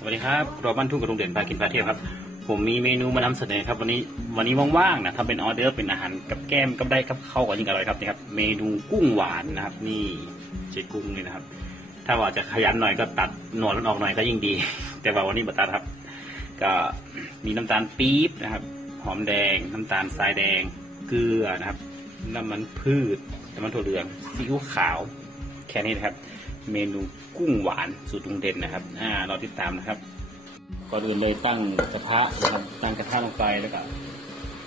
สวัสดีครับรัวบ้านทุ่งกระดุงเด่นพากินพาเที่ยวครับ ผมมีเมนูมานำเสนอครับ วันนี้วันนี้ว่างๆนะทำเป็นออเดอร์เป็นอาหารกับแก้มกับได้กับข้าวก็ยิ่งอร่อยครับนี่ครับ เมนูกุ้งหวานนะครับ นี่เจ๊กุ้งนี่นะครับ ถ้าว่าจะขยันหน่อยก็ตัดหนวดมันออกหน่อยก็ยิ่งดี แต่ว่าวันนี้บัตัดครับ ก็มีน้ำตาลปี๊บนะครับ หอมแดง น้ำตาลทรายแดง เกลือนะครับ น้ำมันพืชน้ำมันถั่วเหลืองซีอิ๊วขาว แค่นี้นะครับ เมนูกุ้งหวานสูตรลุงเด่นนะครับอ่าเราติดตามนะครับก่อนอื่นเลยตั้งกระทะนะครับตั้งกระทะลงไปแล้วก็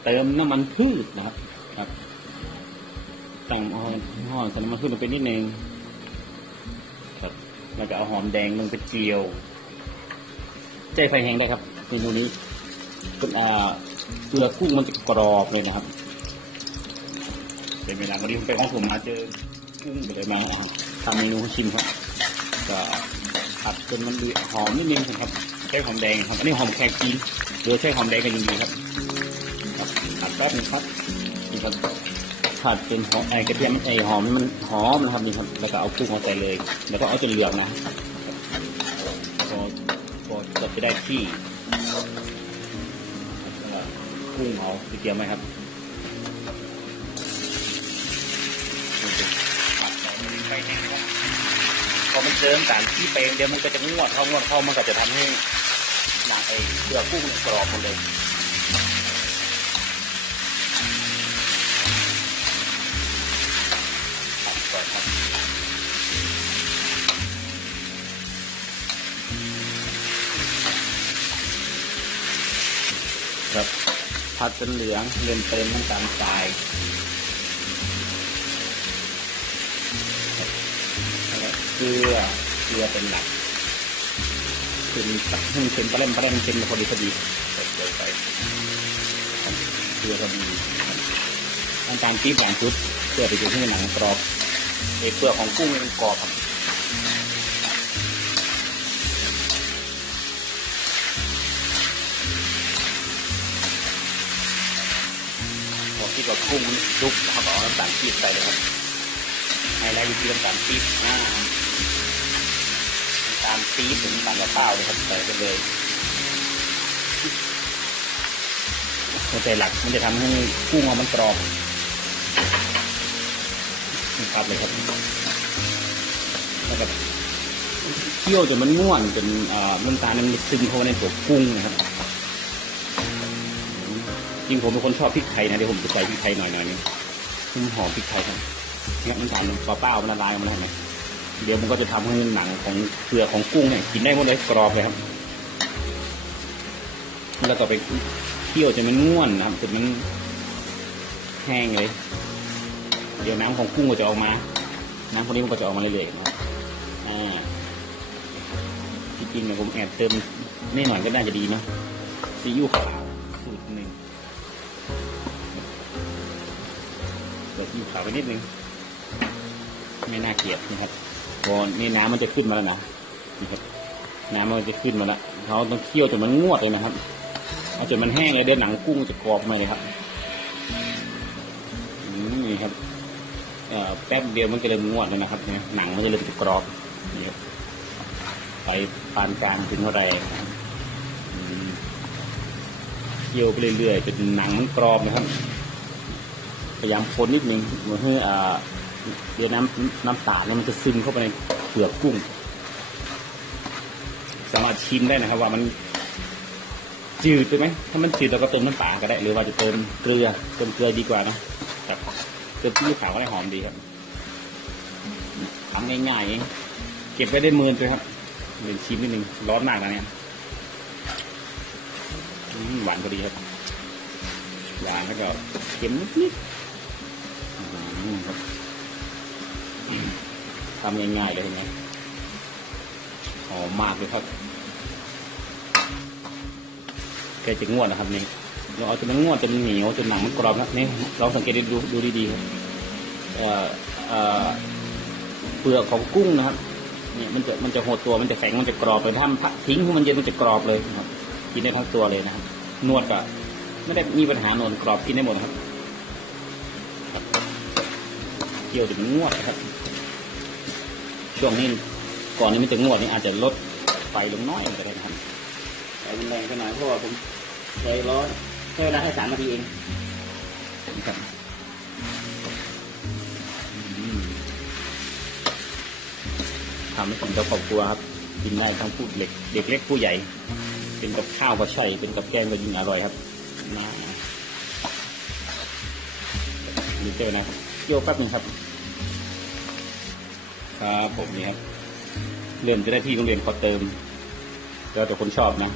เติมน้ำมันพืชนะครับครับตั้งห่อห่อใส่น้ำมันพืชลงไปนิดนึงครับแล้วก็เอาหอมแดงลงไปเจียวใจไฟแห้งได้ครับเมนูนี้เป็นอ่าเกลือกุ้งมันจะกรอบเลยนะครับเป็นเวลาวันนี้ผมไปห้องผมมาเจอกุ้งไป เลยมาครับทำเมนูให้ชิมครับก็ผัดจนมันดูหอมนิดนึงครับใช้หอมแดงครับอันนี้หอมแขกจีนหรือใช้หอมแดงกันยังดีครับครับผัดแป๊บนึงครับนี่ครับผัดเป็นหอมไอ้กระเทียมไอ้หอมมันหอมนะครับนี่ครับแล้วก็เอากุ้งเอาใส่เลย แล้วก็เอาจนเหลืองนะพอพอจะไปได้ที่กุ้งเอาไปเตรียมไว้ครับ เจอสารที่เปรย์เดี๋ยวมันก็จะงวดเข้างวดเข้ามันก็จะทำให้หนังไอเปลือกกุ้งกรอบหมดเลยครับผัดจนเหลืองเริ่มเติมน้ำตาลทราย ก็เกลือ เกลือเป็นหลักเป็นให้มันเป็นปลาเล่มปลาเล่มเป็นพอดีพอดีใส่เกลือไปเกลือพอดีครับน้ำตาลปี๊บหวานชุดเพื่อไปอยู่ที่หนังกรอบไอเปลือกของกุ้งมันกรอบครับพอที่กับกุ้งมันลุกเขาก็เอาน้ำตาลปี๊บใส่เลยครับไฮไลท์อยู่ที่น้ำตาลปี๊บอ่าน้ำตาลปี๊บหรือน้ำตาลมะพร้าเลยครับใส่ไปเลยหัวใจหลักมันจะทำให้กุ้งอามันกรอบครับเลยครับแล้วก็เคี่ยวจนมันง่วนจนอ่อน้ำตาลมันซึมเข้าในตัวกุ้งนะครับจริงผมเป็นคนชอบพริกไทยนะเดี๋ยวผมจะใส่พริกไทยหน่อยหน่อยนึงหอมพริกไทยครับเนี่ยน้ำตาลมันเปล่าๆมันละลายออกมาได้ไหม เดี๋ยวมันก็จะทำให้หนังของเปลือกของกุ้งเนี่ยกินได้หมดเลยกรอบเลยครับ แล้วก็ไปเคี่ยวจนมันง่วนนะครับจนมันแห้งเลย เดี๋ยวน้ำของกุ้งก็จะออกมา น้ำพวกนี้มันก็จะออกมาเรื่อยๆนะครับอ่าที่จริงเนี่ยผมแอบเติมนิดหน่อยก็น่าจะดีนะซีอิ๊วขาวสูตรหนึ่งเติมซีอิ๊วขาวไปนิดนึงไม่น่าเกลียดนะครับ พอนี่น้ำมันจะขึ้นมาแล้วนะนี่ครับน้ำมันจะขึ้นมาแล้วเขาต้องเคี่ยวจนมันงวดเลยนะครับ เอาจนมันแห้งเลยเดี๋ยวหนังกุ้งจะกรอบมาเลยครับนี่ครับแป๊บเดียวมันจะเริ่มงวดเลยนะครับเนี่ยหนังมันจะเริ่มจะกรอบนี่ครับไปปานกลางถึงแรงนะครับอืมเคี่ยวไปเรื่อยๆจนหนังมันกรอบนะครับ พยายามคนนิดนึงเหมือให้อ่า เดี๋ยวน้ำน้ำตาลเนี่ยมันจะซึมเข้าไปในเปลือกกุ้ง สามารถชิมได้นะครับ ว่ามันจืดไปไหมถ้ามันจืดเราก็เติมน้ำตาลก็ได้ หรือว่าจะเติมเกลือเติมเกลือดีกว่านะครับเติมซีอิ๊วขาวก็ได้หอมดีครับทำง่ายๆเองเก็บไว้ได้หมื่นเลยครับเรียนชิมนิดนึงร้อนมากนะเนี่ยหวานพอดีครับหวานแล้วก็เค็มนิดๆ ทำง่ายๆเลยเห็นไหมหอมมากเลยครับแกจะงวดนะครับนี่เราเอาจนมันงวดจนเหนียวจนหนังมันกรอบนะนี่เราสังเกตดูดูดีๆครับเปลือกของกุ้งนะครับเนี่ยมันจะมันจะหดตัวมันจะแข็งมันจะกรอบเลยถ้ามันทิ้งให้มันเย็นมันจะกรอบเลยครับ กินได้ทั้งตัวเลยนะครับนวดก็ไม่ได้มีปัญหานวดกรอบกินได้หมดครับเคี่ยวจนมันงวดนะครับ ช่วงนี้ก่อนนี้มันจะงวดนี่อาจจะลดไฟลงน้อยก็ได้นะครับแต่มันแรงไปหน่อยเพราะว่าผมใช้ร้อนใช้เวลาแค่สามนาทีเองนะครับทำให้กินกับครอบครัวครับกินได้ทั้งผู้เล็กเด็กเล็กผู้ใหญ่ เป็นกับข้าวก็ใช่เป็นกับแกงก็ยิ่งอร่อยครับนะนี่เจอนะครับเกี่ยวแป๊บนึงครับ ครับผมนี่ครับเริ่มจะได้ที่โรงเรียนขอเติม แล้วแต่คนชอบนะ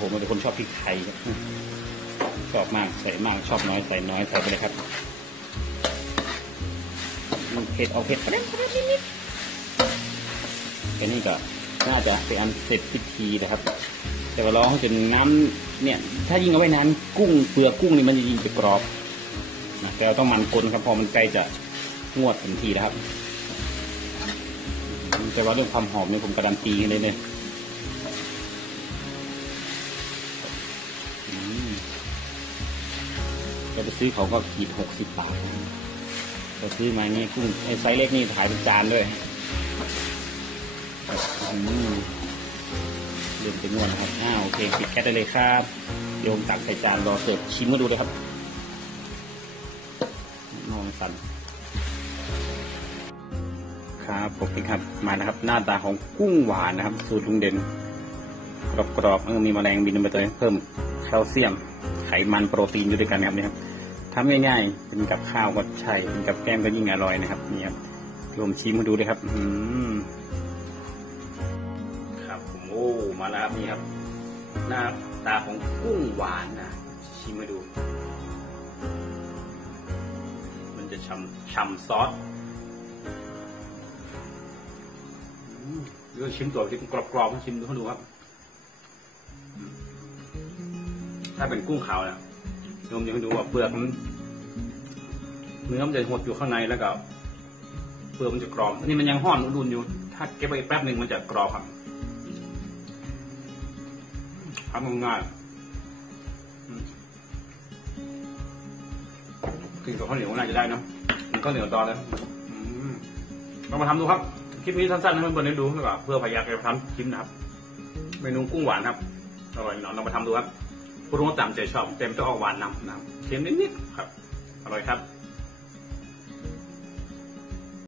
ผมเป็นคนชอบพริกไทยครับชอบมากใส่มากชอบน้อยใส่น้อยใส่ไปเลยครับมันเผ็ดเอาเผ็ดปนประเด็นนิดๆแค่นี้ก็น่าจะเป็นอันเสร็จพิธีนะครับ แต่ว่าร้องจนน้ำเนี่ย ถ้ายิงเอาไว้นานกุ้งเปลือกกุ้งนี่มันจะยิงจะกรอบนะแต่เราต้องมันกลนครับพอมันใกล้จะ งวดทันทีนะครับ แต่ว่าเรื่องความหอมเนี่ยผมการันตีเลยเนี่ยจะไปซื้อเขาก็ขีดหกสิบบาทจะซื้อมานี่กุ้งไอ้ไซส์เล็กนี่ขายเป็นจานด้วยเริ่มจะงวนนะครับอ้าวโอเคปิดแก๊สได้เลยครับโยมตักใส่จานรอเสิร์ฟชิมมาดูเลยครับนองสั่น ครับผมพี่ครับมานะครับ หน้าตาของกุ้งหวานนะครับ สูตรลุงเด่นกรอบๆออมีแมลงบินมาเตัวเพิ่มแคลเซียม ไขมันโปรตีนอยู่ด้วยกันนะครับนี่ครับทำง่ายๆเป็นกับข้าวก็ใช่เป็นกับแกล้มก็ยิ่งอร่อยนะครับนี่ครับรวมชิมมาดูเลยครับ อืมครับผมโอ้มาแล้วครับนี่ครับ หน้าตาของกุ้งหวานนะชิมมาดู มันจะช่ำช่ำซอส ดี๋ยวชิมตัวที่กรอบๆชิมดูให้ดูครับ ถ้าเป็นกุ้งขาวนะโยมจะให้ดูว่าเปลือกมันเนื้อมันจะหดอยู่ข้างในแล้วก็เปลือกมันจะกรอบนี่มันยังห่อนอุ่นๆอยู่ ถ้าเก็บไปแป๊บหนึ่งมันจะกรอบครับทำง่ายๆอืมกินกับข้าวเหนียวน่าจะได้เนอะมันข้าวเหนียวตอนแล้วลองมาทำดูครับ คลิปนี้สั้นๆให้เพื่อนๆได้ดูดีกว่าเพื่อพยายามจะทำคลิปนะครับ เมนูกุ้งหวานครับอร่อยเนาะลองมาทำดูครับผู้รู้ตามใจชอบเต็มจะออกหวานนำนะครับเค็มนิดๆครับอร่อยครับ